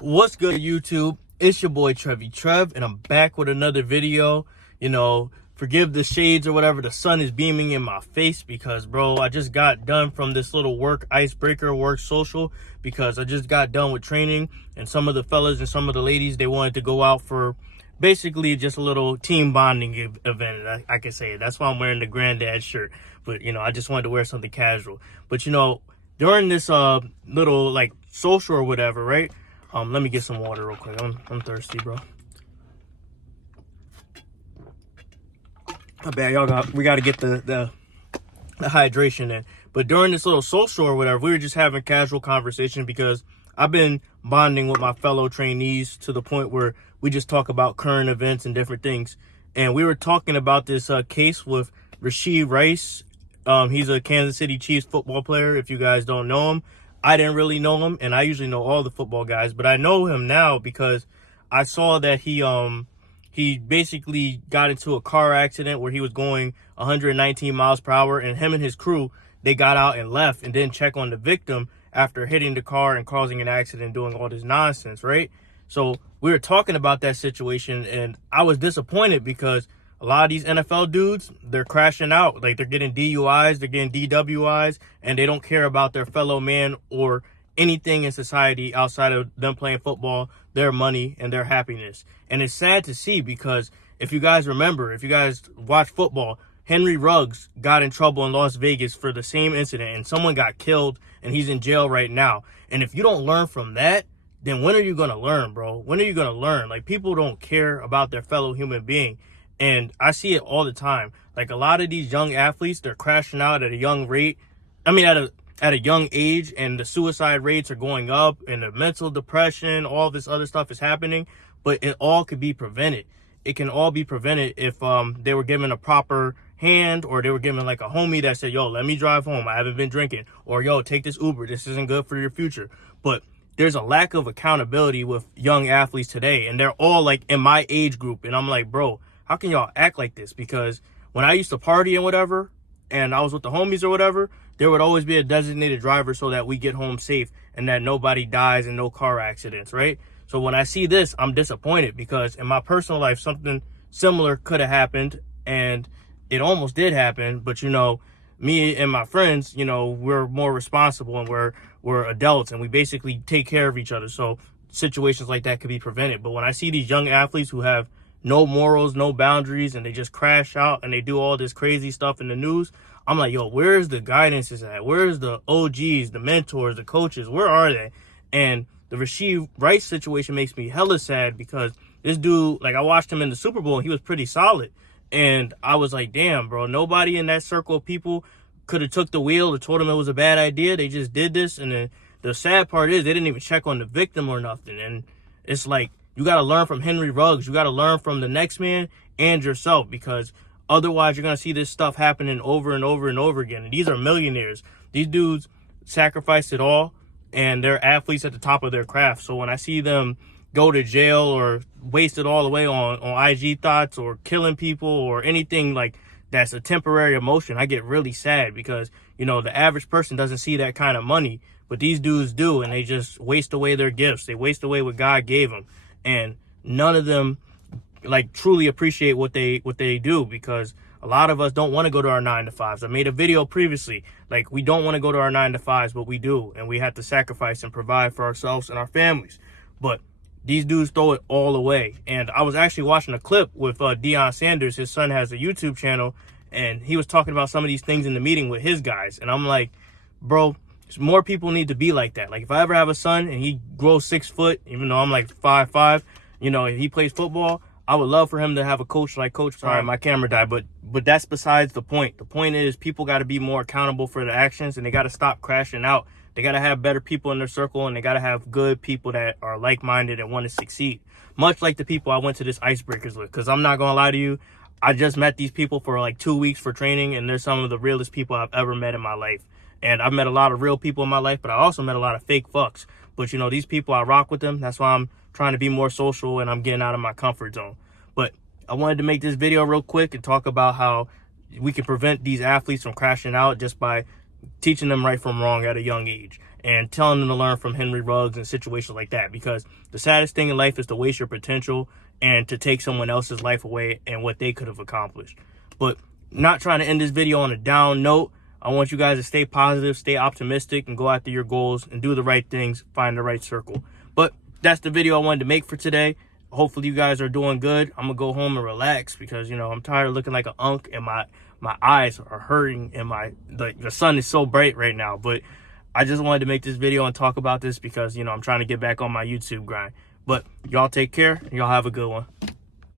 What's good, YouTube? It's your boy Trevi Trev, and I'm back with another video. Forgive the shades or whatever. The sun is beaming in my face because, bro, I just got done from this little work icebreaker, work social, because I just got done with training, and some of the fellas and some of the ladies, they wanted to go out for basically just a little team bonding event. I can say it. That's why I'm wearing the granddad shirt. But, I just wanted to wear something casual. But, during this little like social or whatever, right? Let me get some water real quick. I'm thirsty, bro. I bet we gotta get the hydration in. But during this little social or whatever, we were just having casual conversation because I've been bonding with my fellow trainees to the point where we just talk about current events and different things. And we were talking about this case with Rashee Rice. He's a Kansas City Chiefs football player. If you guys don't know him, I didn't really know him, and I usually know all the football guys, but I know him now because I saw that he basically got into a car accident where he was going 119 miles per hour, and him and his crew, they got out and left and didn't check on the victim after hitting the car and causing an accident, doing all this nonsense, right? So we were talking about that situation, and I was disappointed because a lot of these NFL dudes, they're crashing out. Like, they're getting DUIs, they're getting DWIs, and they don't care about their fellow man or anything in society outside of them playing football, their money, and their happiness. And it's sad to see because if you guys remember, if you guys watch football, Henry Ruggs got in trouble in Las Vegas for the same incident, and someone got killed, and he's in jail right now. And if you don't learn from that, then when are you going to learn, bro? When are you going to learn? Like, people don't care about their fellow human being. And I see it all the time. Like, a lot of these young athletes, they're crashing out at a young rate. I mean, at a young age, and the suicide rates are going up, and the mental depression, all this other stuff is happening. But it all could be prevented. It can all be prevented if they were given a proper hand, or they were given like a homie that said, yo, let me drive home, I haven't been drinking, or yo, take this Uber, this isn't good for your future. But there's a lack of accountability with young athletes today, and they're all like in my age group, and I'm like, bro, how can y'all act like this? Because when I used to party and whatever, and I was with the homies or whatever, there would always be a designated driver so that we get home safe and that nobody dies and no car accidents, right? So when I see this, I'm disappointed because in my personal life, something similar could have happened, and it almost did happen. But, me and my friends, we're more responsible, and we're adults, and we basically take care of each other. So situations like that could be prevented. But when I see these young athletes who have no morals, no boundaries, and they just crash out and they do all this crazy stuff in the news, I'm like, yo, where's the guidance at? Where's the OGs, the mentors, the coaches? Where are they? And the Rashee Rice situation makes me hella sad because this dude, like, I watched him in the Super Bowl and he was pretty solid. And I was like, damn, bro, nobody in that circle of people could have took the wheel or told him it was a bad idea. They just did this. And then the sad part is they didn't even check on the victim or nothing. And it's like, you got to learn from Henry Ruggs. You got to learn from the next man and yourself, because otherwise you're going to see this stuff happening over and over and over again. And these are millionaires. These dudes sacrificed it all, and they're athletes at the top of their craft. So when I see them go to jail or waste it all away on IG thoughts or killing people or anything like that's a temporary emotion, I get really sad because, the average person doesn't see that kind of money. But these dudes do, and they just waste away their gifts. They waste away what God gave them. And none of them like truly appreciate what they do, because a lot of us don't want to go to our 9-to-5s. I made a video previously, like, we don't want to go to our 9-to-5s, but we do, and we have to sacrifice and provide for ourselves and our families. But these dudes throw it all away. And I was actually watching a clip with Deion Sanders. His son has a YouTube channel, and he was talking about some of these things in the meeting with his guys. And I'm like, bro, more people need to be like that. Like, if I ever have a son and he grows 6 foot, even though I'm like 5'5", if he plays football, I would love for him to have a coach like Coach. Sorry, my camera died, but that's besides the point. The point is people got to be more accountable for their actions, and they got to stop crashing out. They got to have better people in their circle, and they got to have good people that are like-minded and want to succeed. Much like the people I went to this icebreakers with, because I'm not going to lie to you, I just met these people for like 2 weeks for training, and they're some of the realest people I've ever met in my life. And I've met a lot of real people in my life, but I also met a lot of fake fucks. But, these people, I rock with them. That's why I'm trying to be more social, and I'm getting out of my comfort zone. But I wanted to make this video real quick and talk about how we can prevent these athletes from crashing out just by teaching them right from wrong at a young age. and telling them to learn from Henry Ruggs and situations like that, because the saddest thing in life is to waste your potential and to take someone else's life away and what they could have accomplished. But not trying to end this video on a down note. I want you guys to stay positive, stay optimistic, and go after your goals and do the right things, find the right circle. But that's the video I wanted to make for today. Hopefully you guys are doing good. I'm gonna go home and relax because, you know, I'm tired of looking like an unk and my eyes are hurting and the sun is so bright right now. But I just wanted to make this video and talk about this because, you know, I'm trying to get back on my YouTube grind. But y'all take care and y'all have a good one.